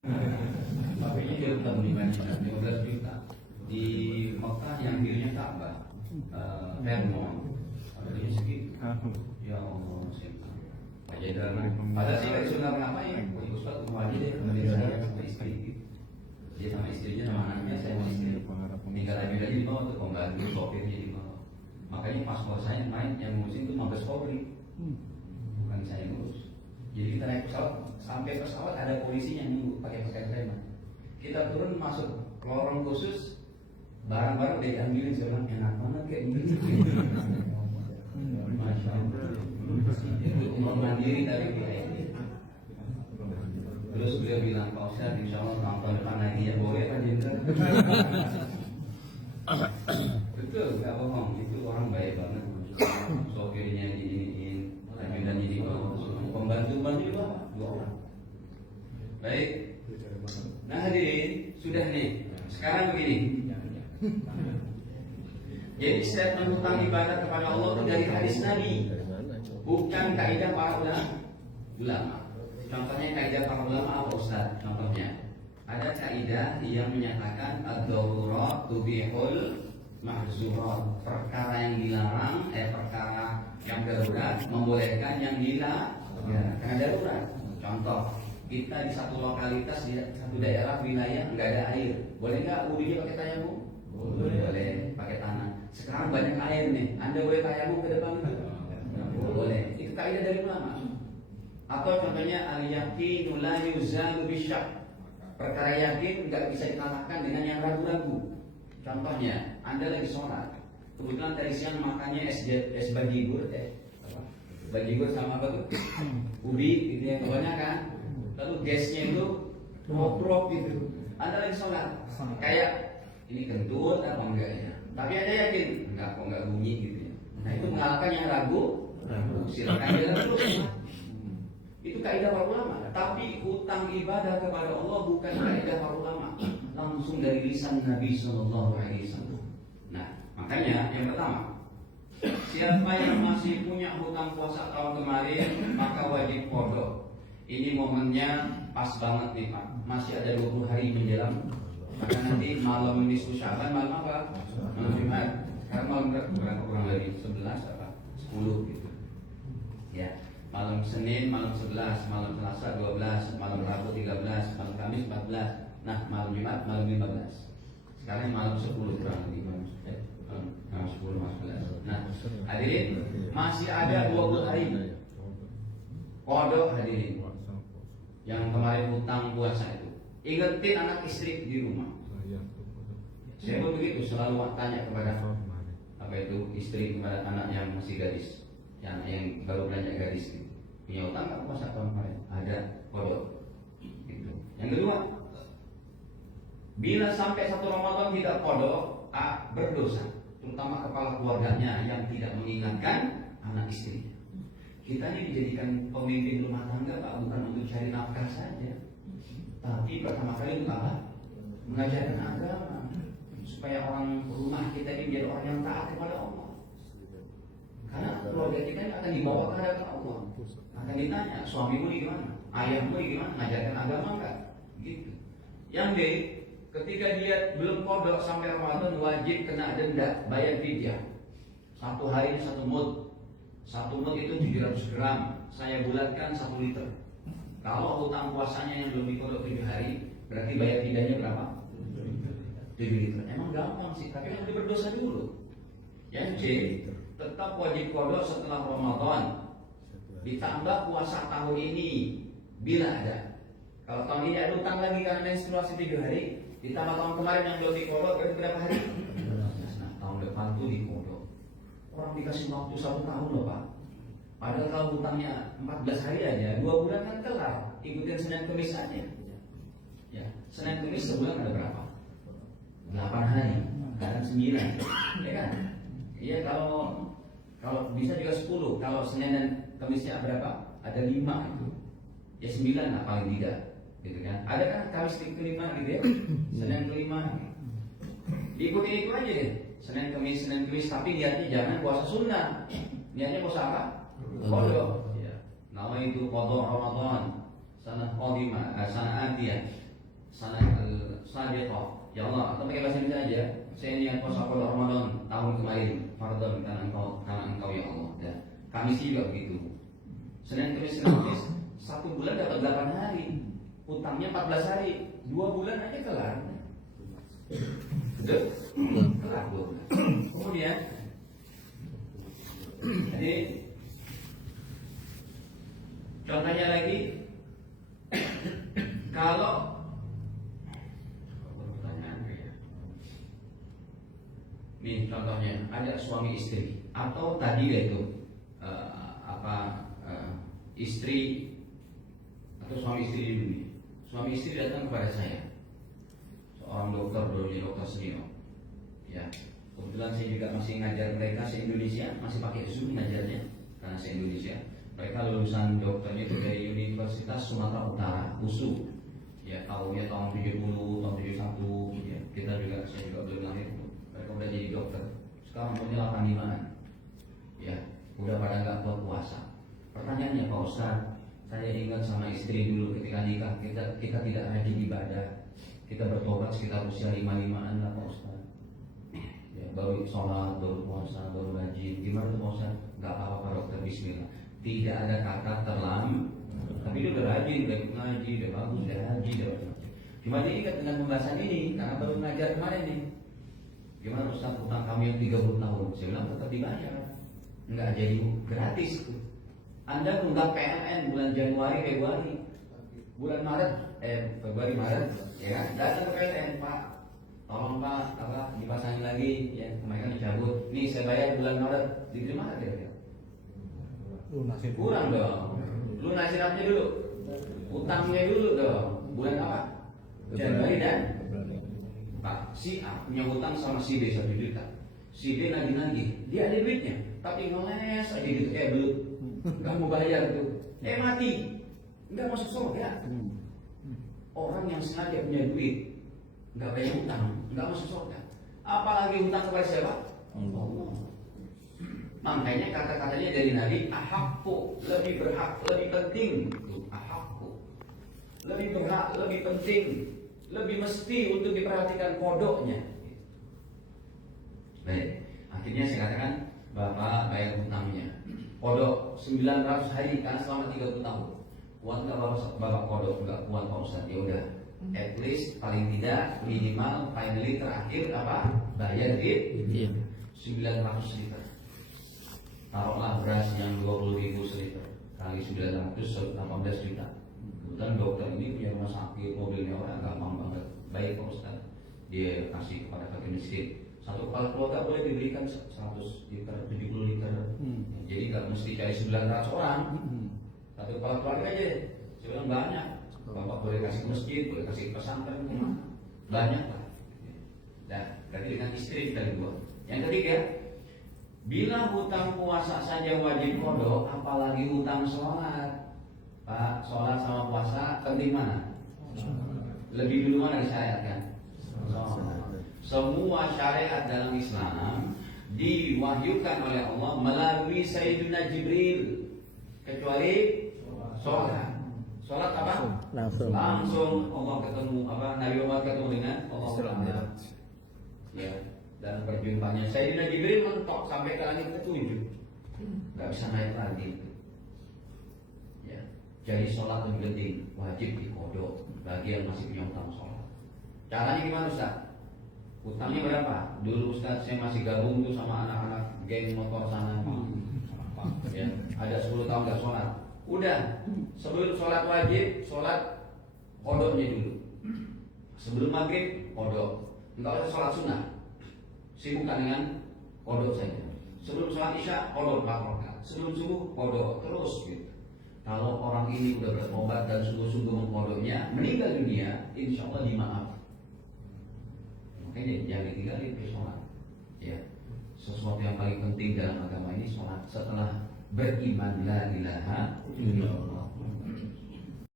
HP-nya dia udah dibandingkan 15 juta. Di Mekah yang dirinya Ka'bah, Fairmont, harganya segitu. Ya Allah, jadi pada sih dari sunnah kenapa ya? Ustaz mau aja deh, saya sama istri. Dia sama istrinya sama anaknya, saya sama istri. Tinggal lagi di bawah tuh pembantu sopirnya di bawah. Makanya paspor saya main yang ngurusin itu Mabes Polri, bukan saya ngurus. Jadi kita naik pesawat, sampai pesawat ada polisi yang nunggu pakai pakaian preman. Kita turun masuk lorong khusus, barang-barang udah diambilin semua, enak banget kayak gini. Masya Allah. Umur mandiri dari kita ini. Terus beliau bilang, Pak Ustaz, insya Allah tahun depan lagi ya boleh kan jenderal. Betul, nggak bohong, itu orang baik banget. Sopirnya diiniin, dan di bawah, pembantu-pembantu juga 2 orang. Baik. Nah hadirin, sudah nih. Sekarang begini. Jadi statement hutang ibadah kepada Allah itu dari hadis Nabi, bukan kaidah para ulama. Contohnya kaidah para ulama apa Ustaz? Contohnya ada kaidah yang menyatakan ad-darurat tubihul mahzurat. Perkara yang dilarang, perkara yang darurat membolehkan yang dilarang. Ya, karena darurat. Contoh, kita di satu lokalitas, di satu daerah wilayah nggak ada air, boleh nggak wudunya pakai tayamum? Boleh pakai tanah. Sekarang banyak air nih, Anda boleh tayamum ke depan? Boleh. Itu kaidah dari ulama. Atau contohnya al-yaqinu la yuzalu bisyak. Perkara yakin nggak bisa dikalahkan dengan yang ragu-ragu. Contohnya, Anda lagi sholat, kebetulan tadi siang makannya es bajigur, bajigur sama apa tuh? Ubi, gitu yang kebanyakan. Lalu gasnya itu drop gitu. Anda lagi sholat, kayak ini kentut apa enggak ya? Tapi Anda yakin enggak, kok enggak bunyi gitu ya. Nah itu mengalahkan yang ragu, silakan jalan terus. Itu kaidah para ulama. Tapi hutang ibadah kepada Allah bukan kaidah para ulama, langsung dari lisan Nabi Sallallahu Alaihi Wasallam. Nah makanya yang pertama, siapa yang masih punya hutang puasa tahun kemarin maka wajib qada. Ini momennya pas banget nih Pak. Masih ada 20 hari menjelang. Maka nanti malam nisfu Sya'ban, malam apa? Malam Jumat. Karena malam berapa kurang lebih 11 apa? 10 gitu. Ya. Malam Senin, malam 11, malam Selasa 12, malam Rabu 13, malam Kamis 14. Nah, malam Jumat malam 15. Sekarang malam 10 kurang lebih. Malam 10 malam 11. Nah, hadirin masih ada 20 hari. Kodok hadirin. Yang kemarin hutang puasa itu, ingetin anak istri di rumah. Saya pun begitu, selalu tanya kepada apa itu istri kepada anak yang masih gadis, yang baru belanja gadis gitu. Punya hutang nggak puasa tahun kemarin? Ada, kodok. Gitu. Yang kedua, bila sampai 1 Ramadan tidak kodok, berdosa, terutama kepala keluarganya yang tidak mengingatkan anak istrinya. Kita ini dijadikan pemimpin rumah tangga Pak, bukan untuk cari nafkah saja, tapi pertama kali untuk apa? Mengajarkan agama, supaya orang rumah kita ini menjadi orang yang taat kepada Allah. Karena keluarga kita ini akan dibawa ke hadapan Allah. Akan ditanya, suamimu di mana? Ayahmu di mana? Mengajarkan agama enggak? Gitu. Yang B, ketika dia belum kodok sampai Ramadan wajib kena denda, bayar fidyah. 1 hari 1 mud. 1 mud itu 700 gram. Saya bulatkan 1 liter. Kalau hutang puasanya yang belum dikodok 7 hari, berarti bayar fidyahnya berapa? 7 liter. Emang gampang sih, tapi nanti berdosa dulu. Yang C, tetap wajib kodok setelah Ramadan. Ditambah puasa tahun ini bila ada. Kalau tahun ini ada hutang lagi karena menstruasi 7 hari, ditambah tahun kemarin yang belum dikodok, berarti berapa hari? Nah, tahun depan tuh dikodok. Orang dikasih waktu 1 tahun loh Pak. Padahal kalau hutangnya 14 hari aja, 2 bulan kan kelar. Ikutin Senin Kemis aja. Ya, Senin Kemis sebulan ada berapa? 8 hari, kadang 9, ya kan? Iya kalau bisa juga 10. Kalau Senin dan Kemisnya berapa? Ada 5 itu. Ya 9 lah paling tidak, gitu kan? Ada kan Kamis ke-5 gitu ya? Senin ke-5. Diikutin itu aja deh. Senin Kemis, tapi niatnya jangan puasa sunnah. Niatnya puasa apa? Kodok. Ya. Nama itu kodok Ramadan. Sanah qadimah, sanah atiyah. Sanad al-sadiqah. Ya Allah, atau pakai bahasa Indonesia aja. Saya niat puasa Ramadan tahun kemarin, fardhon karena engkau ya Allah. Ya. Kamis juga begitu. Senin Kamis satu bulan dapat 8 hari, utangnya 14 hari, 2 bulan aja kelar. Betul? Kelar 2 bulan. Kemudian, jadi contohnya lagi, kalau nih contohnya ada suami istri atau tadi yaitu istri atau suami istri dulu nih. Suami istri datang kepada saya, seorang dokter dulunya, dokter senior. Ya, kebetulan saya juga masih ngajar mereka se-Indonesia, masih pakai Zoom ngajarnya karena se-Indonesia. Mereka lulusan dokternya itu dari Universitas Sumatera Utara, USU. Ya, tahunnya tahun 70, tahun 71. Ya, kita juga, saya juga belum lahir. Mereka udah jadi dokter. Sekarang umurnya 85-an. Ya, udah pada nggak kuat puasa. Pertanyaannya Pak Ustaz, saya ingat sama istri dulu ketika nikah kita tidak rajin ibadah. Kita bertobat sekitar usia 55-an lah Pak Ustaz. Ya, baru sholat, baru puasa, baru rajin. Gimana tuh Pak Ustaz? Nggak apa-apa dokter, bismillah. Tidak ada kata terlambat. Tapi dia udah rajin, udah ngaji, udah bagus, udah haji, udah macam-macam. Cuma dia ingat dengan pembahasan ini karena baru ngajar kemarin nih. Gimana Ustaz, utang kami yang 30 tahun? Saya bilang tetap dibayar, nggak jadi gratis. Anda tunggak PLN bulan Januari, Februari, bulan Maret, Februari, Maret, ya datang ke PLN, Pak, tolong Pak, dipasangin lagi, ya kemarin kan dicabut. Nih saya bayar bulan Maret, diterima nggak kira-kira? Kurang dong. Lunasin aja dulu, utangnya dulu dong. Bulan apa? Januari dan Pak, si A punya hutang sama si B 1 juta. Si D nagih-nagih, dia ada duitnya, tapi ngeles aja gitu, belut, nggak mau bayar tuh, mati, nggak masuk surga. Orang yang sengaja punya duit, nggak bayar hutang, nggak masuk surga. Apalagi hutang kepada siapa? Allah. Makanya kata-katanya dari Nabi, ahakku, lebih berhak, lebih penting. Ahakku, lebih berhak, lebih penting, lebih mesti untuk diperhatikan kodoknya. Baik, akhirnya saya katakan Bapak bayar hutangnya. Kodok 900 hari karena selama 30 tahun. Kuat nggak Bapak kodok? Nggak kuat Pak Ustaz. Ya udah, at least paling tidak minimal finally terakhir apa? Bayar di 900 liter. Taruhlah beras yang 20.000 seliter kali 900 18 juta. Kemudian dokter ini punya rumah sakit, mobilnya orang gampang banget. Baik Pak Ustaz, dia kasih kepada fakir miskin. Satu kepala keluarga boleh diberikan 100 liter, 70 liter. Jadi nggak mesti cari 900 orang. Satu kepala keluarga aja. Saya bilang banyak. Bapak boleh kasih ke masjid, boleh kasih ke pesantren, banyak lah. Dan berarti dengan istri kita dua. Yang ketiga, bila hutang puasa saja wajib kodok, apalagi hutang sholat. Pak, sholat sama puasa penting mana? Lebih dulu mana disyariatkan? Sholat. Semua syariat dalam Islam diwahyukan oleh Allah melalui Sayyidina Jibril, kecuali sholat. Sholat apa? Langsung Allah ketemu Nabi Muhammad ketemu dengan Allah Ta'ala. Ya, dan perjumpaannya Sayyidina Jibril mentok sampai ke langit ke-7, nggak bisa naik lagi. Ya, jadi sholat lebih penting, wajib dikodok bagi yang masih punya utang sholat. Caranya gimana Ustaz? Utangnya berapa? Dulu Ustaz saya masih gabung tuh sama anak-anak geng motor sana. Ya, ada 10 tahun nggak sholat. Udah, sebelum sholat wajib, sholat kodoknya dulu. Sebelum maghrib, kodok. Enggak usah sholat sunnah, sibukkan dengan kodok saja. Sebelum sholat isya, kodok 4 rakaat. Sebelum subuh, kodok terus gitu. Kalau orang ini udah bertobat dan sungguh-sungguh mengkodoknya, meninggal dunia, insya Allah dimaaf. Makanya jangan ditinggalin ke sholat. Ya, sesuatu yang paling penting dalam agama ini sholat. Setelah beriman la ilaha illallah